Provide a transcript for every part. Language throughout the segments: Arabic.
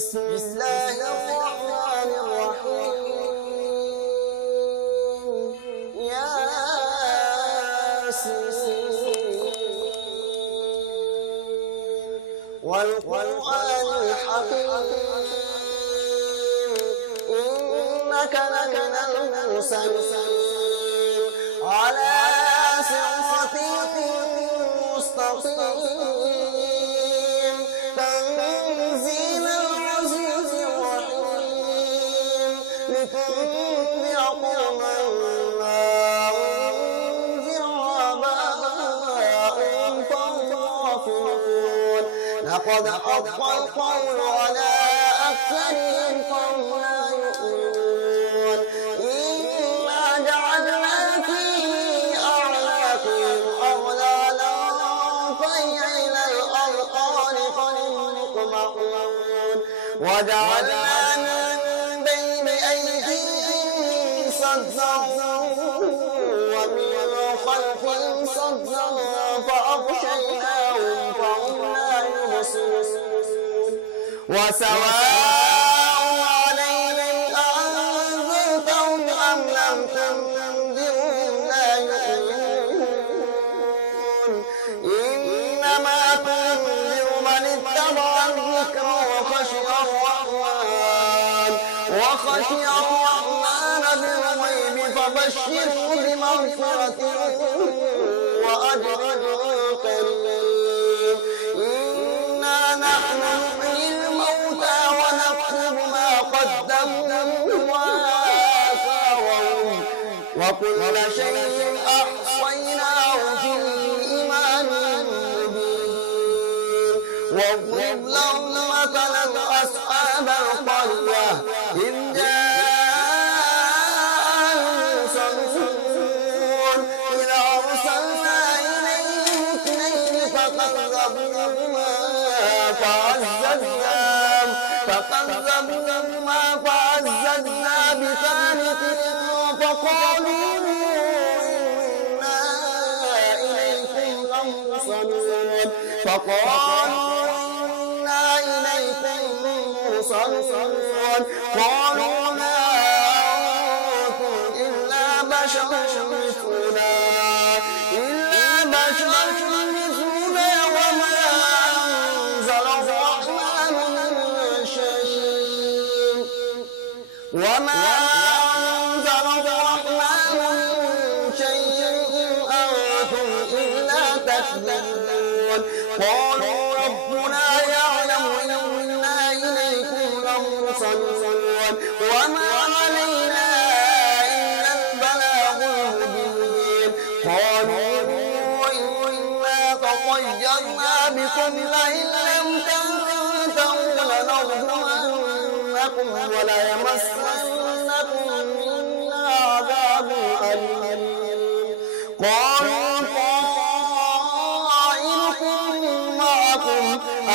بسم الله الرحمن الرحيم ياسين والقرآن الحكيم إنك لمن المرسلين على صراط مستقيم تنزيل العزيز الرحيم لتنذر قوما ما أنذر آباؤهم فهم غافلون لقد حق القول على أكثرهم فهم لا يؤمنون إنا جعلنا في أعناقهم أغلالا فهي إلى الأذقان فهم مقمحون وجعلنا من بين أيديهم سدا ومن خلفهم سدا فأغشيناهم فهم لا يبصرون وسواء عليهم أأنذرتهم أم لم تنذرهم لا يؤمنون إنما تنذر من اتبع الذكر وخشي الرحمن بالغيب فبشره بمغفرة وأجر كريم إنا نحن نحيي الموتى ونكتب ما قدموا وآثارهم وكل شيء أحصيناه في إمام مبين واضرب لهم مثلا أصحاب القرية إذ جاء المرسلون إذ أرسلنا إليهم اثنين فكذبوهما فعززنا بثالث فقالوا إنا إليكم لمرسلون قالوا ما أنتم إلا بشر مثلنا وما أنزل الرحمن من شيء أنتم إلا تكذبون قالوا ربنا يعلم إنا إليكم لمرسلون وما علينا إلا البلاغ المبين قالوا إنا تطيرنا بكم لئن لم تنتهوا لنرجمنكم وليمسنكم منا عذاب أليم قالوا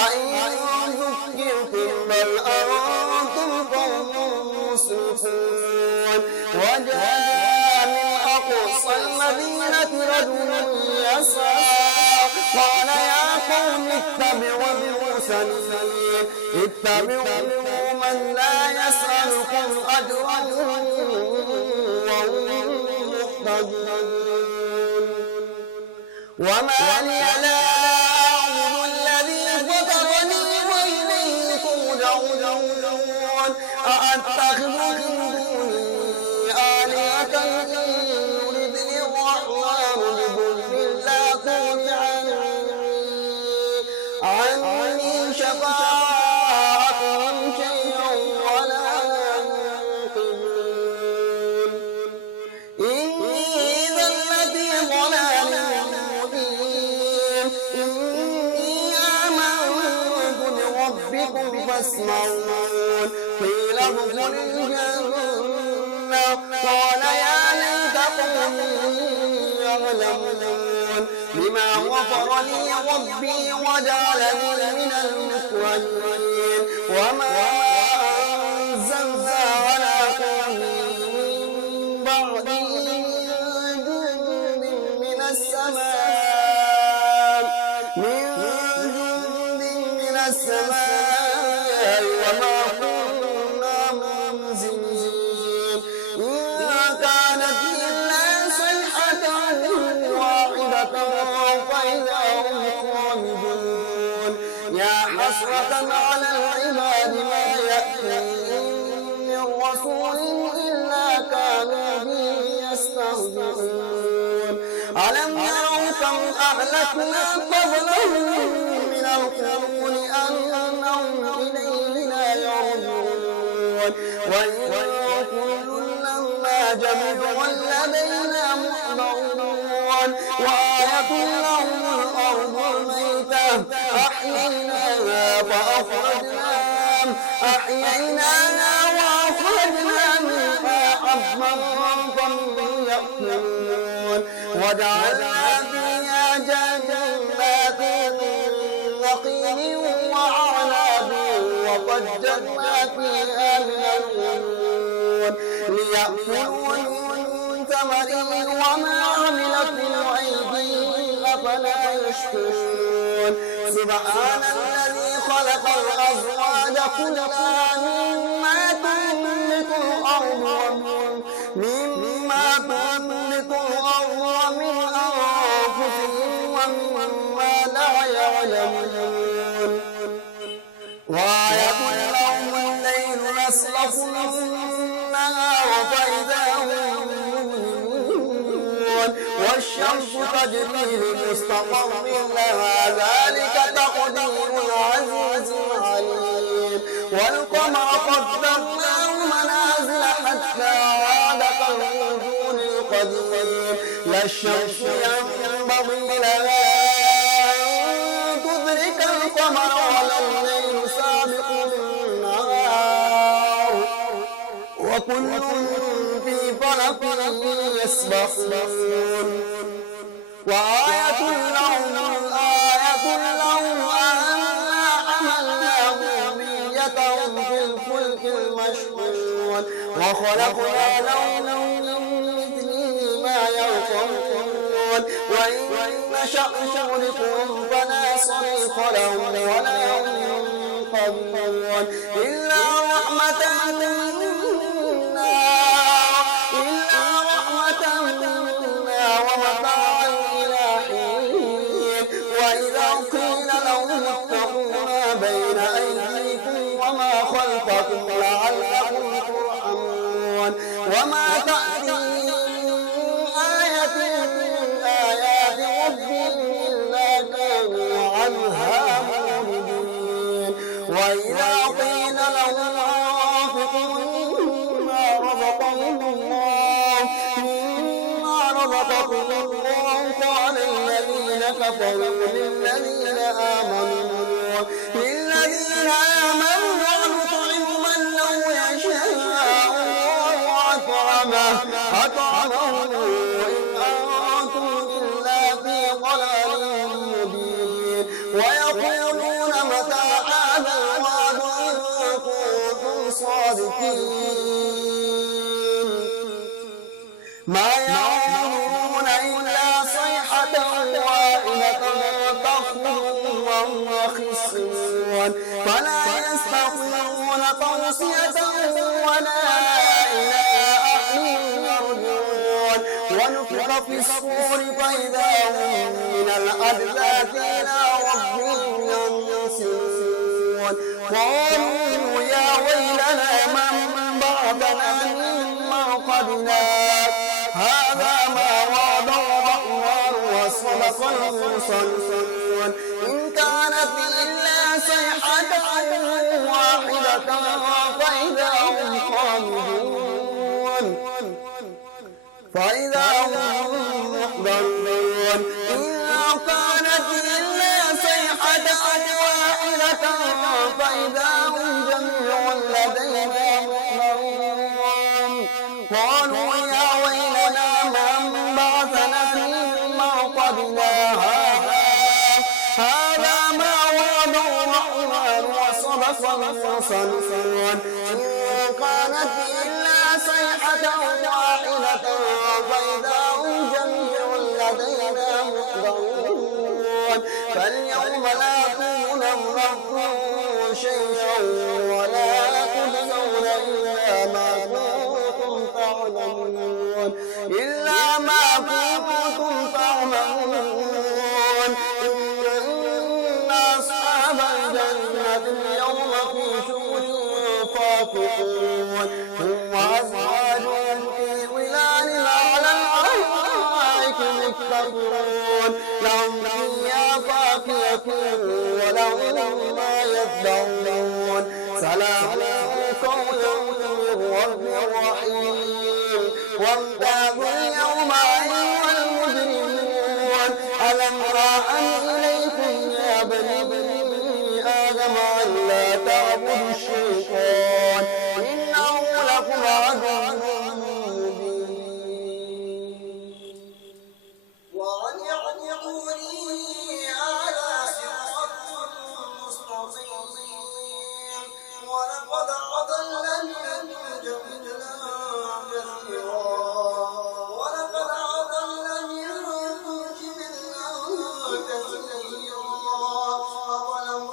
أئن ذكرتم بل أنتم قوم مسرفون وجاء من أقصى المدينة رجل يسعى قال يا قوم اتبعوا من لا يسألكم أجرا وهم مهتدون وما لي لا أأتخذ من دونه آلهة إن يردني الرحمن بضر لا تغن عني شفاعتهم شيئا ولا ينقذون إني إذا لفي ضلال مبين إني آمنت بربكم فاسمعون قيل ادخل الجنة قال يا ليت قومي يعلمون بما غفر لي ربي وجعلني من المكرمين وما أنزلنا على قومه من بعده من جند من السماء الله وما كنا منزلين إن كانت إلا صيحة واحدة فإذا هم خامدون يا حسرة على العباد ما يأتيهم من رسول إلا كانوا به يستهزئون ألم يروا كم أهلكنا قبلهم من القرون أنهم إلينا يرجعون وإن كل لما جميع لدينا محضرون وآية لهم الأرض الميتة أحييناها وأخرجنا منها حبا يأكلون وجعلنا فيها جنات من نخيل وأعناب وفجرنا فيها من العيون ليأكلوا من ثمره وما عملته أيديهم أفلا يشكرون سبحان الذي خلق الأزواج كلها مما تنبت الأرض ومن أنفسهم ومما لا يعلمون وآية لهم الليل نسلخ النهار فإذا هم مظلمون والشمس تجري لمستقر لها ذلك تقدير العزيز العليم والقمر قدرناه منازل حتى عاد كالعرجون القديم لا الشمس ينبغي لها أن تدرك القمر ولا الليل سابق النهار وكل في فلك يسبحون وآية لهم أنا حملنا ذريتهم في الفلك المشحون وخلقنا لهم من مثله ما يركبون وإن نشأ نغرقهم فلا صريخ لهم ولا هم ينقذون إلا رحمة منا ومتاعا إلى حين وإذا قيل لهم اتقوا ما بين أيديكم وما خلفكم لعلكم ترحمون وما تأتيهم من آية من آيات ربهم إلا كانوا عنها معرضين وإذا قيل لهم أنفقوا مما رزقكم الله قال الذين كفروا للذين آمنوا نطعم من لو يشاء الله أطعمه إن أنتم إلا في ضلال مبين ويقولون متى هذا الوعد إن كنتم صادقين ما يعبدون إلا صيحة واحدة تأخذهم وهم يخصمون فلا يستطيعون توصية ولا إلى أهلهم يرجعون ونفخ في الصور فإذا هم من الأجداث إلى ربهم ينسلون قالوا يا ويلنا من بعثنا من مرقدنا هذا ما وعد الرحمن وصدق المرسلون إن كانت إلا صيحة واحدة فإذا هم خامدون محضرون إن كانت إلا صيحة واحدة فإذا هم جميع لدينا محضرون قالوا يا ويلنا من بعثنا من مرقدنا هذا ما وعد الرحمن وصدق المرسلون إن كانت إلا صيحة واحدة فإذا هم جميع لدينا محضرون فاليوم لا تظلم نفس شيئا ولا تجزون إلا ما كنتم تعملون إلا ما كنتم تعملون إن أصحاب الجنة اليوم في شغل فاكهون هم وأزواجهم في ظلال على الأرائك متكئون لهم فيها فاكهة ولهم ما يدعون سلام قولا من رب رحيم وامتازوا اليوم أيها المجرمون ألم أعهد إليكم يا بني آدم ألا تعبدوا الشيطان إنه لكم عدو مبين وأن اعبدوني على صراط مستقيم ولقد أضل منكم جبلا كثيرا أفلم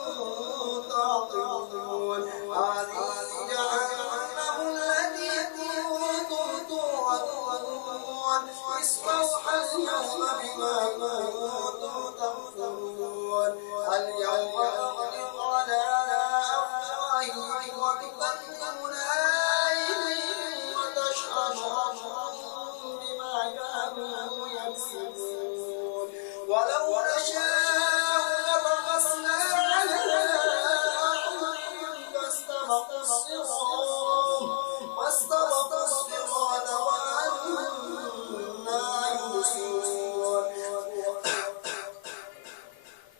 تكونوا تعقلون هذه جهنم التي كنتم توعدون اصلوها اليوم بما كنتم تكفرون اليوم نغلق على أفواههم وتكلمنا أيديهم وتشهد أرجلهم بما كانوا يكسبون ولو نشاء لطمسنا على أعينهم فاستبقوا الصراط وأنى يبصرون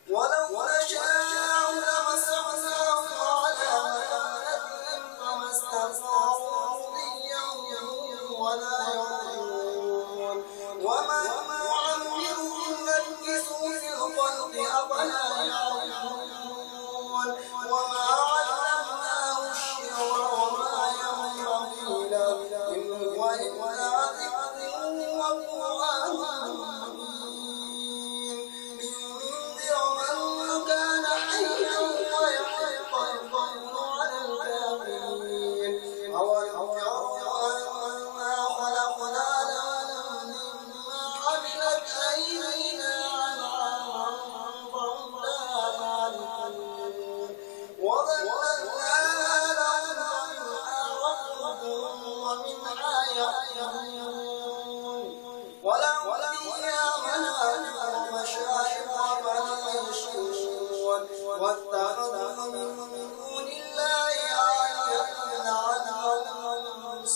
ولو نشاء لمسخناهم على مكانتهم فما استطاعوا مضيا ولا يرجعون وما نعمرهم ننكسه في الخلق أفلا يعلمون وما علمناه الشعر وما ينبغي له إن هو إلا ذكر وقرآن مبين لينذر من كان حيا ويحق القول على الكافرين أولم يروا أنا خلقنا لهم مما عملت أيدينا أنعاما فهم لها مالكون وظللنا لهم منها ركوبهم ومنها يأكلون ولهم فيها منافع ومشارب أفلا يشكرون واتخذوا من دون الله آلهة لعلهم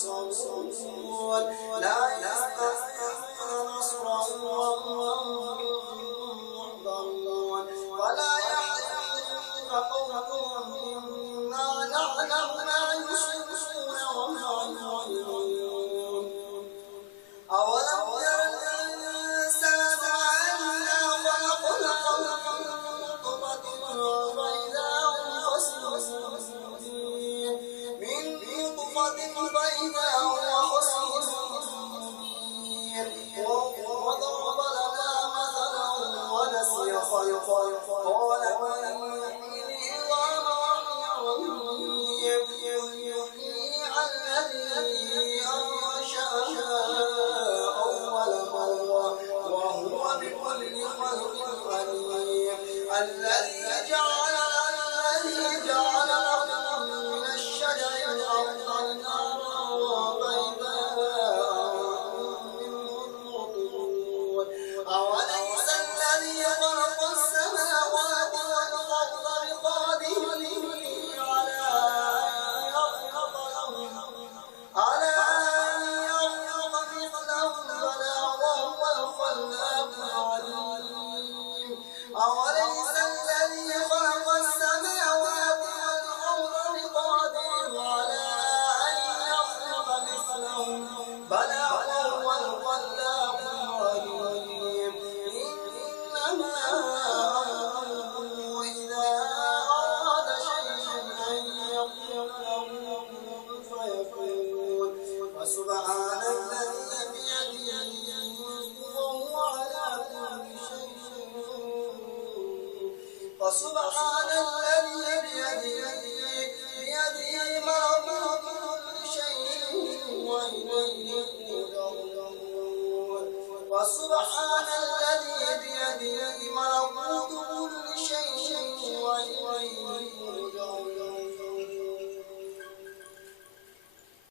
ينصرون لا يستطيعون نصرهم وهم محضرون ولا يحزنك قولهم إنا نعلم ما يسرون وما يعلنون أولم ير الإنسان أنا خلقناه من نطفة فإذا هو خصيم مبين وضرب لنا مثلا ونسي خلقه قال من يحيي العظام وهي رميم يحييها الذي أنشأها أول مرة وهو بكل خلق عليم الذي جعل لكم من الشجر الأخضر نارا بيضاء منه توقدون أوليس الذي خلق السماوات والأرض بقادر على أن يخلق مثلهم بلى وهو الخلاق العليم أوليس الذي خلق السماوات والأرض بقادر على أن يخلق مثلهم بلى وهو الخلاق العليم إنما أمره إذا أراد شيئا أن يقول له كن فيكون فسبحان الذي بيده الملك وهو على كل شيء فسبحان الذي فسبحان الذي بيده ملكوت